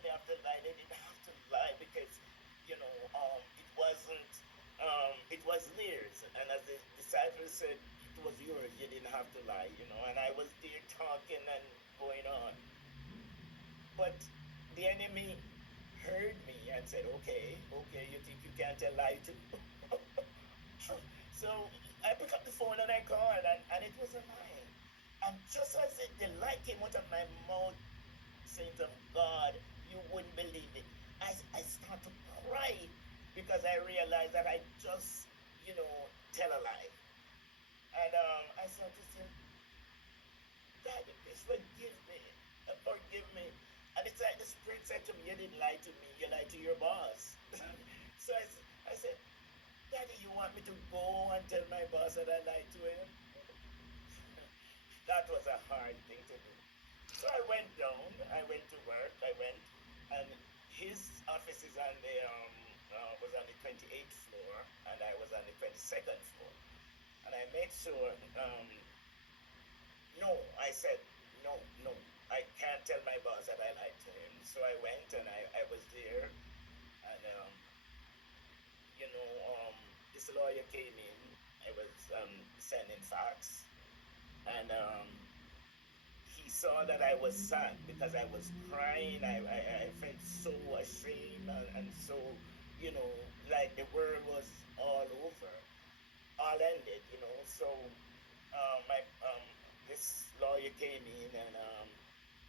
didn't have to lie. They didn't have to lie because, it was theirs. And as the disciples said, it was yours. You didn't have to lie, And I was there talking and going on. But the enemy heard me and said, okay, okay, you think you can't tell lie too? So I picked up the phone and I called, and it was a lie. And just as the lie came out of my mouth, saints of God, you wouldn't believe it. I start to cry because I realized that I just, tell a lie. And I started to say, Daddy, please forgive me. And it's like the Spirit said to me, you didn't lie to me, you lied to your boss. So I said, Daddy, you want me to go and tell my boss that I lied to him? That was a hard thing to do. So I went down, I went to work, and his office is on was on the 28th floor, and I was on the 22nd floor. And I made sure, no, I said, no, no, I can't tell my boss that I lied to him. So I went and I was there, and, you know, um, this lawyer came in, I was sending fax, and he saw that I was sad because I was crying. I felt so ashamed and so, you know, like the world was all over, all ended, So my this lawyer came in and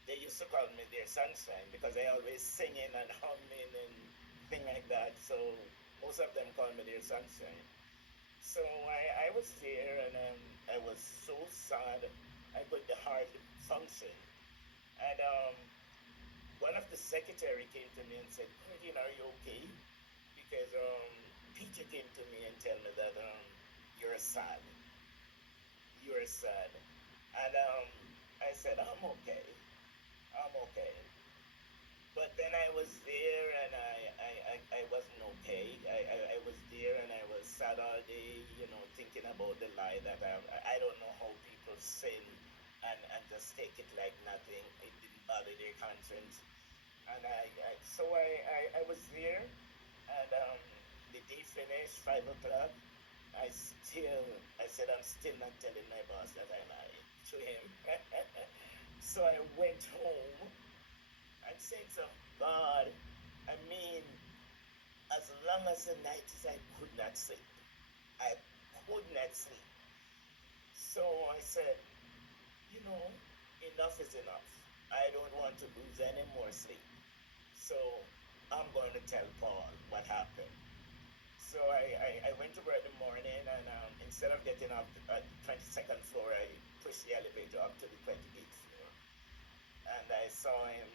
they used to call me their sunshine because I always singing and humming and thing like that. So most of them call me their sunshine. So I was there and I was so sad I could hardly function. And one of the secretary came to me and said, Quentin, are you okay? Because Peter came to me and tell me that you're sad. You're sad. And I said, I'm okay. I'm okay. But then I was there and I wasn't okay. I was there and I was sad all day, thinking about the lie that I don't know how people sin and just take it like nothing. It didn't bother their conscience. And I was there and the day finished, 5 o'clock. I said, I'm still not telling my boss that I lied to him. So I went home and saints of God, I mean, as long as the night is, I could not sleep. I could not sleep. So I said, you know, enough is enough. I don't want to lose any more sleep. So I'm going to tell Paul what happened. So I went to work in the morning, and instead of getting up at the 22nd floor, I pushed the elevator up to the 28th floor. And I saw him,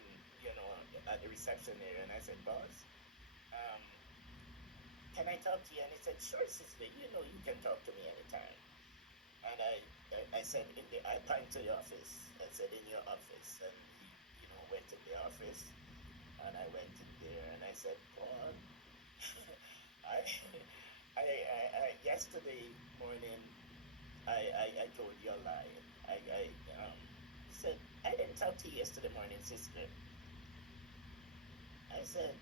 at the reception area, and I said, Boss, um, can I talk to you? And he said, Sure, sister, you can talk to me anytime. And I said, I point to your office. I said, in your office. And he, went to the office, and I went in there, and I said, Paul, I, yesterday morning, I told you a lie. I said, I didn't talk to you yesterday morning, sister. I said,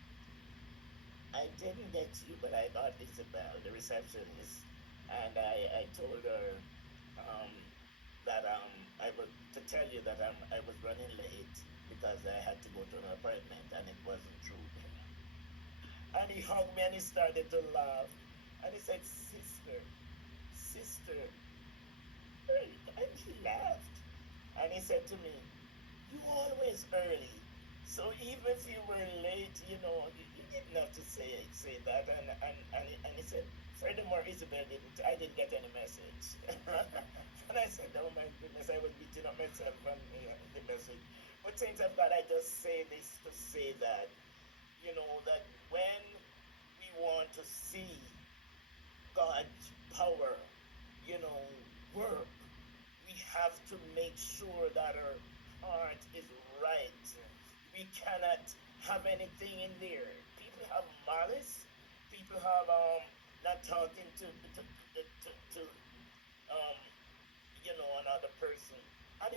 I didn't get you, but I got Isabel, the receptionist, and I told her um, that I was to tell you that I was running late because I had to go to an appointment, and it wasn't true. And he hugged me and he started to laugh, and he said, "Sister, sister," and he laughed, and he said to me, "You always early. So even if you were late, you didn't have to say that." And he said, "Furthermore, Isabel didn't. I didn't get any message." And I said, "Oh my goodness, I was beating up myself on the message." But saints of God, I just say this to say that that when we want to see God's power, you know, work, we have to make sure that our heart is right. We cannot have anything in there. People have malice. People have not talking to um another person.